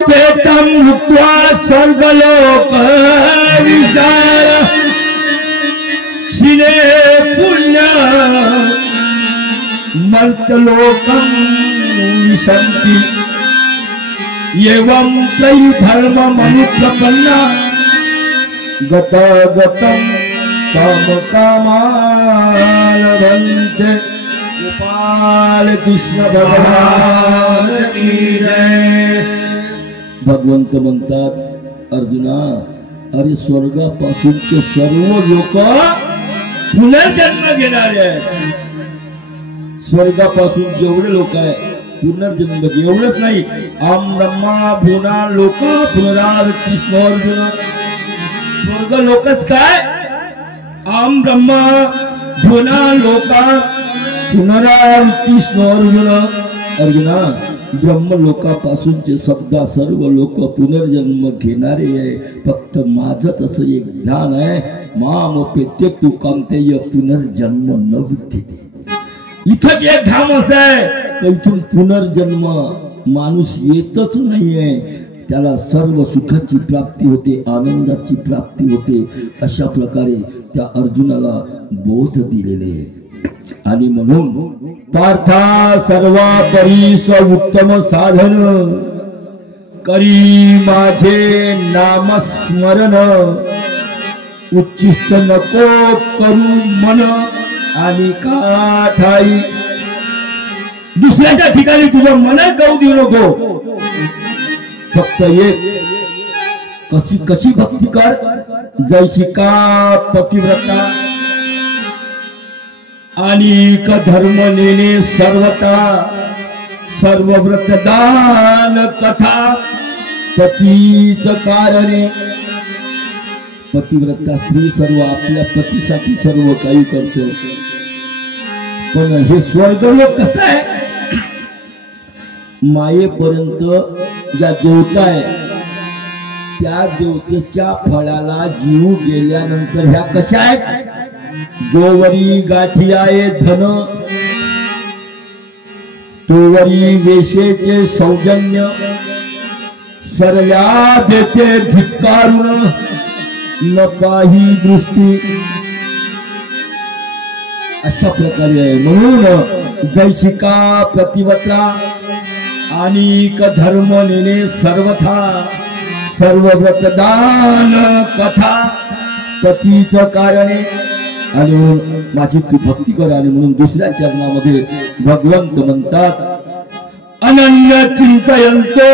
ते तम भुक्त्वा सर्गलोक विशाल क्षीणे पुण्य मर्त्यलोकं विशन्ति. एवं त्रयी धर्म मनुप्रपन्ना गता गतं काम कामालभन्ते. गोपाल कृष्ण भगवान की जय. भगवंत म्हणतात अर्जुना अरे स्वर्गापासूनचे सर्व लोक पुनर्जन्म घेणारे आहेत. स्वर्गापासून जेवढे लोक आहेत पुनर्जन्म एवढंच नाही. आम ब्रह्मा भुना लोक पुनरावृत्ती स्वर्ग. स्वर्ग लोकच काय आम ब्रह्मा भुना लोक पुनरावृत्ती स्वर्ग. अर्जुना ब्रह्मलोकापासूनचे सगळा सर्व लोक पुनर्जन्म घेणारे आहे. फक्त माझंच असं एक ध्यान आहे माम पेते तू कामतेय पुनर्जन्म न विद्यते. इथंच एक धाम असं आहे की इथून पुनर्जन्म माणूस येतच नाहीये. त्याला सर्व सुखाची प्राप्ती होते, आनंदाची प्राप्ती होते. अशा प्रकारे त्या अर्जुनाला बोध दिलेले. आणि म्हणून पार्था सर्वापरी उत्तम साधन करी माझे नामस्मरण. उच्चिष्ट नको करू मन आणि काठाई. दुसऱ्याच्या ठिकाणी तुझं मन जाऊ देऊ नको. फक्त एक कशी भक्ती कर जैशी का पतिव्रता. अनेक धर्म नेणे सर्वता सर्व व्रतदान कथा पतीच कारणे. पतिव्रता स्त्री सर्व आपल्या पतीसाठी सर्व काही करतो. पण हे स्वर्गलोक कसं आहे? मायेपर्यंत ज्या देवता आहे त्या देवतेच्या फळाला जीव गेल्यानंतर ह्या कशा आहेत? जोवरी गाठी आहे धन तोवरी वेशेचे सौजन्य सरल्या देते धिक्कारून न काही दृष्टी. अशा प्रकारे आहे. म्हणून जैशिका प्रतिवत्रा अनेक धर्म नेणे सर्वथा सर्व व्रतदान कथा पतीच कारणे. आणि म्हणून माझी तू भक्ती कर. आणि म्हणून दुसऱ्या चरणामध्ये भगवंत म्हणतात अनन्य चिंतयंतो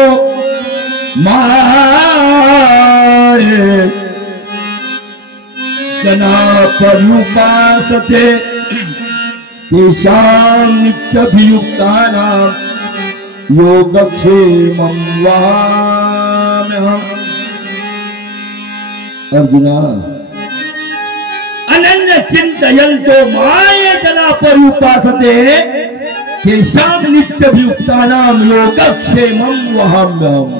माये जना पर्युपासते तेषां नित्यभियुक्तानां योगक्षेमं वहाम्यहम्. अर्जुना, अनन्य चिंतयन्तो मायजना पर्युपासते तेषां नित्यभियुक्तानां योगक्षेमं वहाम्यहम्.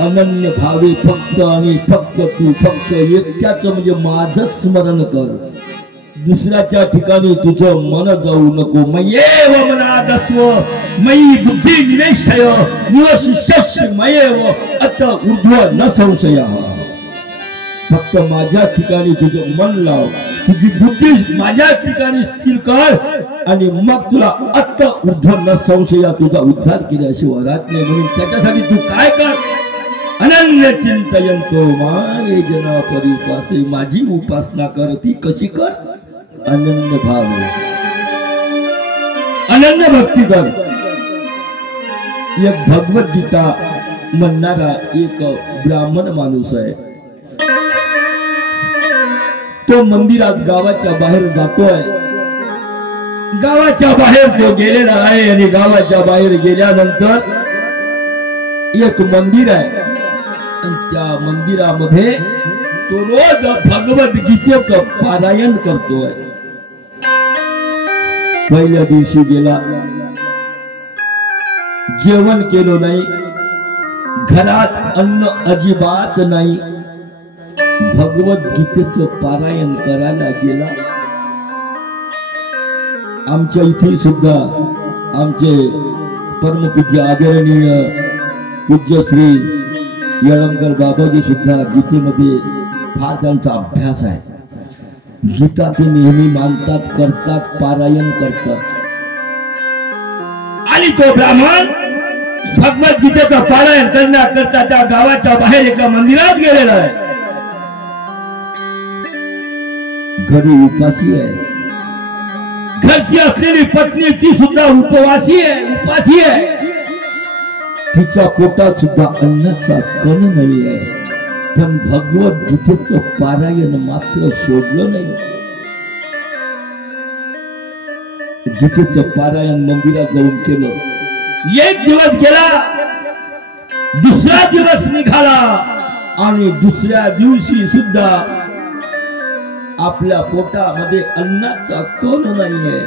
अनन्य भावे फक्त आणि फक्त तू फक्त एकट्याच म्हणजे माझं स्मरण कर. दुसऱ्याच्या ठिकाणी तुझं मन जाऊ नको. मयेव मनादस्व मयी बुद्धी निवेशय निवशिष्यस्य मयेव अत ऊर्ध्व न संशयः. फक्त माझ्या ठिकाणी तुझं मन लाव, तुझी बुद्धी माझ्या ठिकाणी स्थिर कर आणि मग तुला अत ऊर्ध्व न संशय तुझा उद्धार केल्याशिवाय राहत नाही. म्हणून त्याच्यासाठी तू काय कर? अनन्य चिंतयंतो माये जना परिपासे. माझी उपासना कर. ती कशी कर? अनन्य भाव अनन्य भक्ती कर. एक भगवद्गीता म्हणणारा एक ब्राह्मण माणूस आहे. तो मंदिरात गावाच्या बाहेर जातोय. गावाच्या बाहेर तो गेलेला आहे आणि गावाच्या बाहेर गेल्यानंतर एक मंदिर आहे आणि त्या मंदिरामध्ये तो रोज भगवद्गीतेचं पारायण करतोय. पहिल्या दिवशी गेला, जेवण केलं नाही, घरात अन्न अजिबात नाही, भगवद्गीतेचं पारायण करायला गेला. आमच्या इथे सुद्धा आमचे परमपूज्य आदरणीय पूज्य श्री येळंकर बाबाजी सुद्धा गीतेमध्ये फार त्यांचा अभ्यास आहे. गीता ते नेहमी मानतात, करतात, पारायण करतात. आणि तो ब्राह्मण भगवद्गीतेचं पारायण करण्याकरता त्या गावाच्या बाहेर एका मंदिरात गेलेला आहे. घरी उपासी आहे. घरची असलेली पत्नी ती सुद्धा उपवासी आहे, उपासी आहे. तिच्या पोटात सुद्धा अन्नाचा कण नाही आहे. पण भगवद्गीतेचं पारायण मात्र सोडलं नाही. गीतेचं पारायण मंदिरात जाऊन केलं. एक दिवस गेला, दुसरा दिवस निघाला आणि दुसऱ्या दिवशी सुद्धा आपल्या पोटामध्ये अन्नाचा कण नाहीये.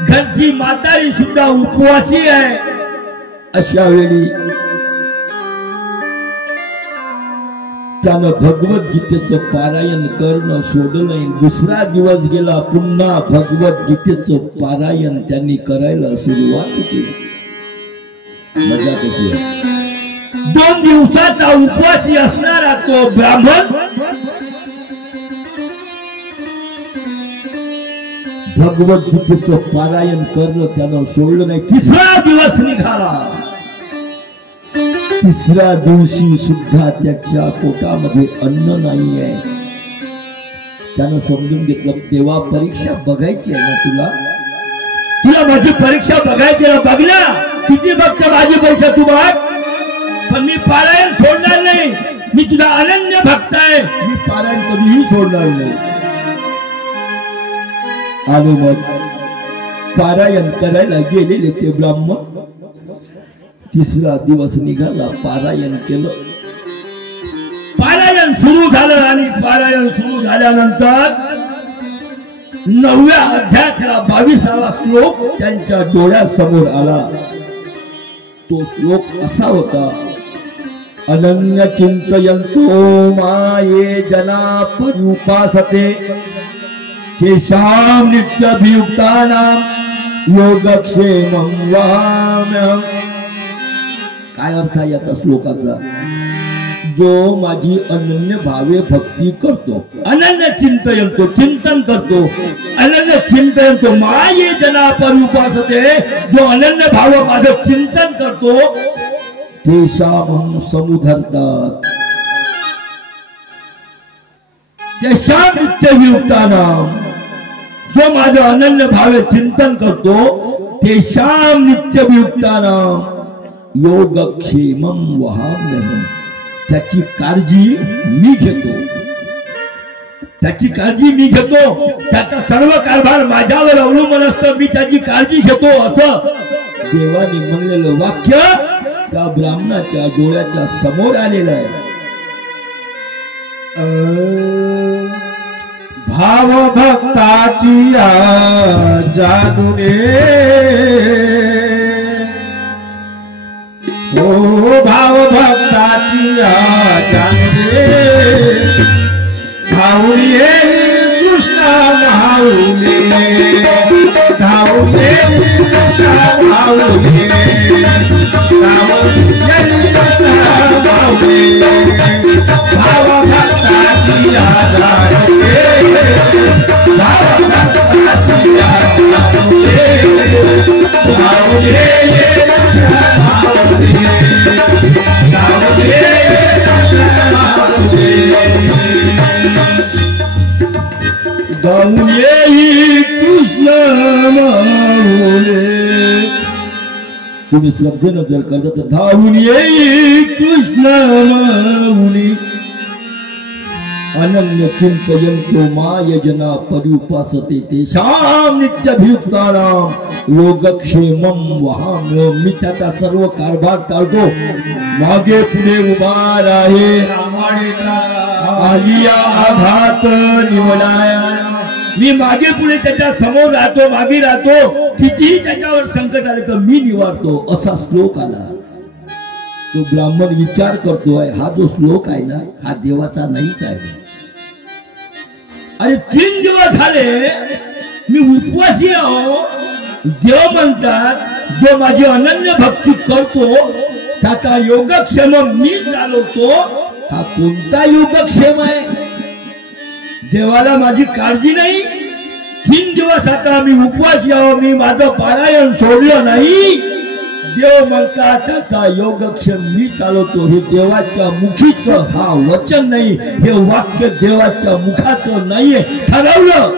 घरची म्हातारी सुद्धा उपवासी आहे. अशा वेळी त्यानं भगवद्गीतेचं पारायण करणं सोडलं नाही. दुसरा दिवस गेला, पुन्हा भगवद्गीतेचं पारायण त्यांनी करायला सुरुवात केली. मजा कशी आहे? 2 दिवसाचा उपवासी असणारा तो ब्राह्मण भगवद्गीतेचं पारायण करणं त्यानं सोडलं नाही. तिसरा दिवस निघाला. तिसऱ्या दिवशी सुद्धा त्याच्या पोटामध्ये अन्न नाही आहे. त्यानं समजून घेतलं, देवा परीक्षा बघायची आहे ना तुला? तुला माझी परीक्षा बघायची आहे? बघला किती बघता माझी परीक्षा तू बघ. पण मी पारायण सोडणार नाही. मी तुझा अनन्य भक्त आहे. मी पारायण कधीही सोडणार नाही. आणि मग पारायण करायला गेलेले ते ब्राह्मण. तिसरा दिवस निघाला, पारायण केलं. पारायण सुरू झालं आणि पारायण सुरू झाल्यानंतर 9व्या अध्यायातला 22वा श्लोक त्यांच्या डोळ्यासमोर आला. तो श्लोक असा होता, अनन्य चिंतयन्तो माये जना पर्युपासते तेषां नित्यभियुक्तानां योगक्षेमं वहाम्यहम्. काय अर्थ आहे या श्लोकाचा? जो माझी अनन्य भावे भक्ती करतो, अनन्य चिंतयन्तो चिंतन करतो, अनन्य चिंतयन्तो माये जना पर्युपासते, जो अनन्य भाव माझं चिंतन करतो तेषां समुधरतात तेषां नित्यभियुक्तानां. जो माझं अनन्य भावे चिंतन करतो तेषां नित्यभियुक्तानां योगक्षेमं वहाम्यहम्. त्याची काळजी मी घेतो, त्याची काळजी मी घेतो, त्याचा सर्व कारभार माझ्यावर अवलंबून असतो, मी त्याची काळजी घेतो, असं देवाने म्हणलेलं वाक्य त्या ब्राह्मणाच्या डोळ्याच्या समोर आलेलं आहे. भाव भक्ताची जाणूने, ओ भाव भक्ताची जाणूने, धावले कृष्ण धावले, धावले कृष्ण धावले, भाव भक्ताची जाणूने, भाव भक्ताची जाणूने, धावले धावले कृष्ण माऊले. तुम्ही श्रद्धेनं जर करता तर धावून येई कृष्ण माऊली. अनन्य चिंतयन्तो माय जना पर्युपासते तेषां नित्यभियुक्तानां योगक्षेमं वहाम्यहम्. मी त्याचा सर्व कारभार टाळतो, मागे पुढे उभा राहे, आलिया आघात निवडाया. मी मागे पुढे त्याच्या समोर राहतो, मागे राहतो, कितीही त्याच्यावर संकट आले तर मी निवारतो, असा श्लोक आला. तो ब्राह्मण विचार करतोय, हा जो श्लोक आहे ना हा देवाचा नाहीच आहे. अरे 3 दिवस झाले मी उपवासी आहो. देव म्हणतात जो माझी अनन्य भक्ती करतो त्याचा योगक्षेम मी चालवतो. हा कोणता योगक्षेम आहे? देवाला माझी काळजी नाही. 3 दिवस आता मी उपवासी आहो, मी माझं पारायण सोडलं नाही. देव म्हणतात त्याचा योगक्षेम मी चालवतो. हे देवाच्या मुखीचं हा वचन नाही, हे वाक्य देवाच्या मुखाचं नाहीये. ठरवलं.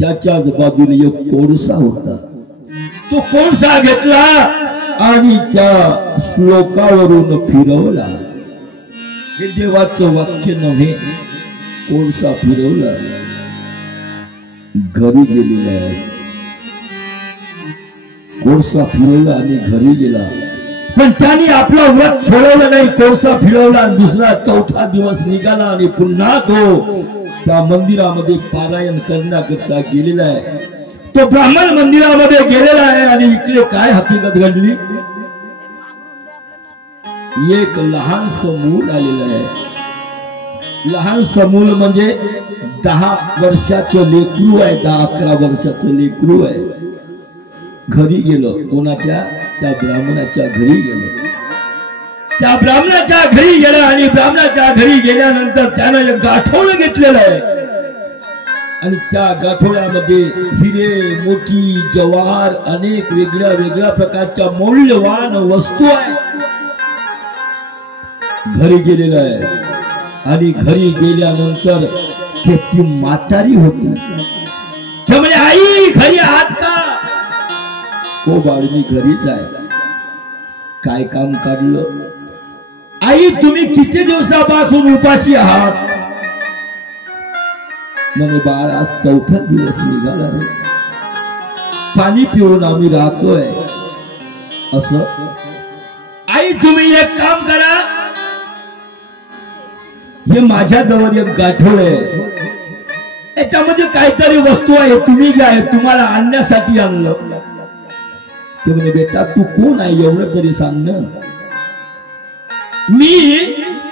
त्याच्याच बाजूने एक कोळसा होता. तो कोळसा घेतला आणि त्या श्लोकावरून फिरवला. हे देवाचं वाक्य नव्हे. कोळसा फिरवला, घरी गेलेला आहे. कोळसा फिरवला आणि घरी गेला, पण त्याने आपला व्रत सोडवलं नाही. कोळसा फिरवला, दुसरा 4था दिवस निघाला आणि पुन्हा तो त्या मंदिरामध्ये पारायण करण्याकरता गेलेला आहे. तो ब्राह्मण मंदिरामध्ये गेलेला आहे आणि इकडे काय हकीकत घडली? एक लहानसं मूल आलेलं आहे. लहानसं मूल म्हणजे 10 वर्षाचं लेकरू आहे, 10-11 वर्षाचं लेकरू आहे. घरी गेलो, कोणाच्या? त्या ब्राह्मणाच्या घरी गेलो. त्या ब्राह्मणाच्या घरी गेला आणि ब्राह्मणाच्या घरी गेल्यानंतर त्यानं एक गाठोळ घेतलेलं आहे आणि त्या गाठोळ्यामध्ये हिरे, मोती, जवाहर, अनेक वेगळ्या वेगळ्या प्रकारच्या मौल्यवान वस्तू आहे. घरी गेलेला आहे आणि घरी गेल्यानंतर त्याची म्हातारी होती. ते म्हणजे आई घरी आहात का? हो बाळ मी घरीच आहे. काय काम काढलं? आई तुम्ही किती दिवसापासून उपाशी आहात? म्हणे बाळ आज 4था दिवस निघाला रे, पाणी पिऊन आम्ही राहतोय. असं आई तुम्ही एक काम करा, हे माझ्याजवळ एक गाठोड आहे, याच्यामध्ये काहीतरी वस्तू आहे, तुम्ही घ्या, तुम्हाला आणण्यासाठी आणलं. ते म्हणे बेटा तू कोण आहे एवढं तरी सांग ना. मी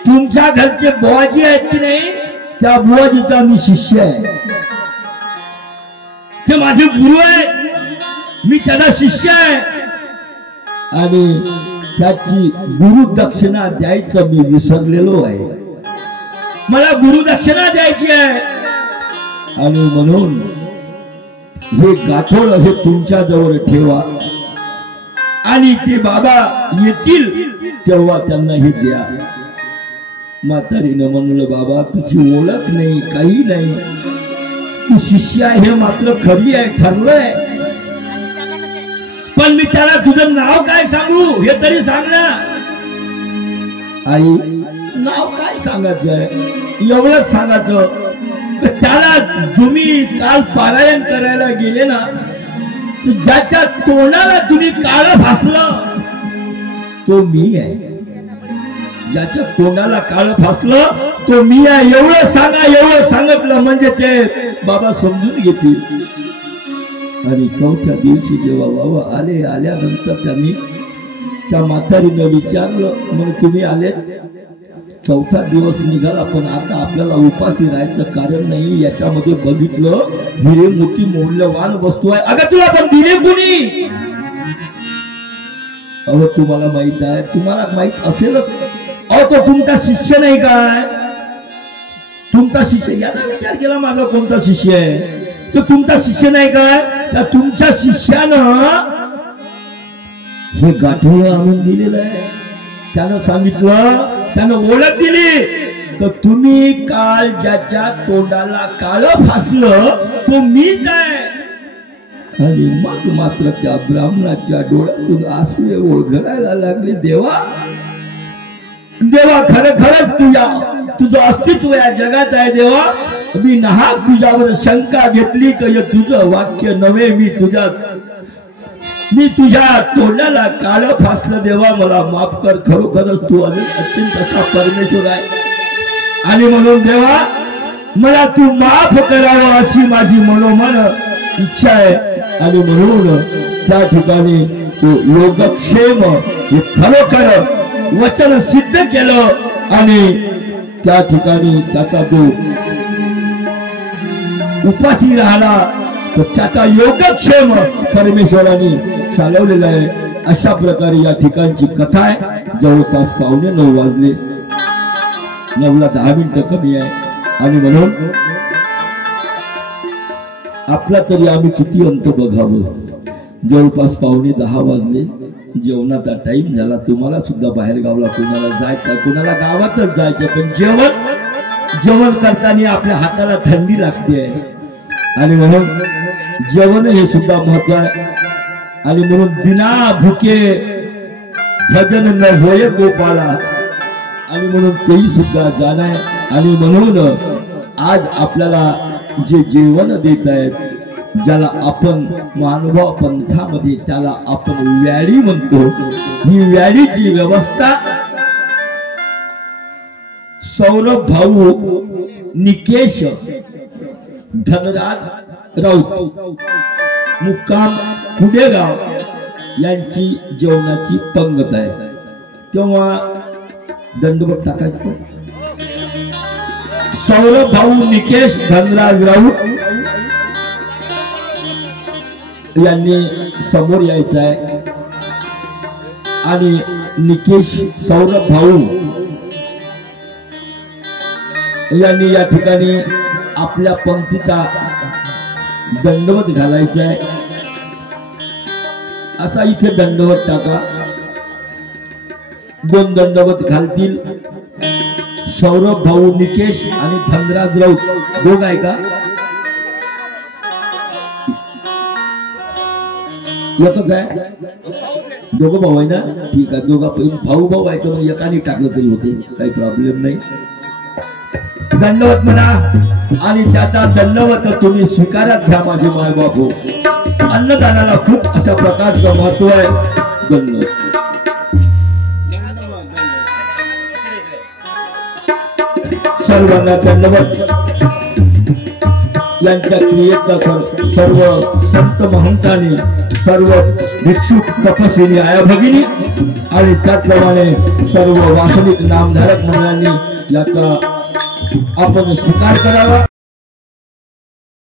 तुमच्या घरचे बुवाजी आहेत की नाही, त्या बुवाजीचा मी शिष्य आहे, ते माझे गुरु आहे, मी त्याला शिष्य आहे आणि त्याची गुरु दक्षिणा द्यायचं मी विसरलेलो आहे, मला गुरु दक्षिणा द्यायची आहे. आणि म्हणून हे गाठोड हे तुमच्या जवळ ठेवा आणि ते बाबा येतील तेव्हा त्यांना हे द्या. म्हातारीनं म्हणलं बाबा तुझी ओळख नाही, काही नाही, तू शिष्य आहे हे मात्र खरी आहे, ठरलंय, पण मी त्याला तुझं नाव काय सांगू हे तरी सांग ना. आई नाव काय सांगायचं आहे, एवढंच सांगायचं, त्याला तुम्ही काल पारायण करायला गेले ना, ज्याच्या तोंडाला तुम्ही काळं फासलं तो मी आहे, ज्याच्या तोंडाला काळं फासलं तो मी आहे, एवढं सांगा. एवढं सांगितलं म्हणजे ते बाबा समजून घेतील. आणि 4थ्या दिवशी जेव्हा बाबा आले, आल्यानंतर त्यांनी त्या म्हातारीनं विचारलं, मग तुम्ही आले, 4था दिवस निघाला, पण आता आपल्याला उपाशी राहायचं कारण नाही, याच्यामध्ये बघितलं हिरे मोठी मौल्यवान वस्तू आहे. अगं तुला पण दिले कोणी? अहो तुम्हाला माहित आहे, तुम्हाला माहित असेलच. अहो तो तुमचा शिष्य नाही काय? तुमचा शिष्य, याचा विचार केला माझा कोणता शिष्य आहे, तो तुमचा शिष्य नाही काय? त्या तुमच्या शिष्यानं हे गाठोड आणून दिलेलं आहे. त्यानं सांगितलं, त्यानं ओळख दिली, तर तुम्ही काल ज्याच्या तोंडाला काळं फासलं तो मीच आहे. आणि मग मात्र त्या ब्राह्मणाच्या डोळ्यातून आसवे ओळखायला लागले. देवा देवा खरंच तुझं अस्तित्व या जगात आहे. देवा मी नाहक तुझ्यावर शंका घेतली की तुझं वाक्य नव्हे, मी तुझ्या तोंडाला काळं फासलं. देवा मला माफ कर, खरोखरच तू अत्यंत असा परमेश्वर आहे. आणि म्हणून देवा मला तू माफ करावं अशी माझी मनोमन इच्छा आहे. आणि म्हणून त्या ठिकाणी तो योगक्षेम हे खरोखर वचन सिद्ध केलं आणि त्या ठिकाणी त्याचा जो उपाशी राहिला तर त्याचा योगक्षेम परमेश्वराने चालवलेला आहे. अशा प्रकारे या ठिकाणची कथा आहे. जवळपास 9:15 वाजले, 9ला 10 मिनिटं कमी आहे. आणि म्हणून आपला तरी आम्ही किती अंत बघावं. जवळपास 9:15 वाजले, जेवणाचा टाइम झाला. तुम्हाला सुद्धा बाहेर गावला कोणाला जायचं, कोणाला गावातच जायचं, पण जेवण करताना आपल्या हाताला थंडी लागते आहे. आणि म्हणून जेवण हे सुद्धा महत्व आहे. आणि म्हणून बिना भुके भजन न होय गोपाला, आणि म्हणून तेही सुद्धा जाण आहे. आणि म्हणून आज आपल्याला जे जेवण देत आहेत, ज्याला आपण मानव पंथामध्ये त्याला आपण व्याळी म्हणतो, ही व्याळीची व्यवस्था सौरभ भाऊ निकेश धनराज राऊत मुक्काम कुडेगाव यांची जेवणाची पंगत आहे. तेव्हा दंडवत टाकायचं. सौरभ भाऊ निकेश धनराज राऊत यांनी समोर यायचं आहे. आणि निकेश सौरभ भाऊ यांनी या ठिकाणी आपल्या पंक्तीचा दंडवत घालायचा आहे. असा इथे दंडवत टाका. 2 दंडवत घालतील सौरभ भाऊ निकेश आणि धनराज राऊत. दोघ आहे का? एकच आहे? दोघं भाऊ आहे ना? ठीक आहे, दोघं भाऊ आहे तर एकाने टाकलं तरी होते, काही प्रॉब्लेम नाही. दंडवत म्हणा आणि त्याचा दंडवत तुम्ही स्वीकारत घ्या माझे माय बापू. अन्नदानाला खूप अशा प्रकारचं महत्व आहे. दंडवत सर्वांना दंडवत. यांच्या क्रियेचा सर्व संत महंतांनी, सर्व भिक्षुक तपस्विनी आया भगिनी आणि त्याचप्रमाणे सर्व वासनिक नामधारक मंडळांनी याचा आपण स्वीकार करावा.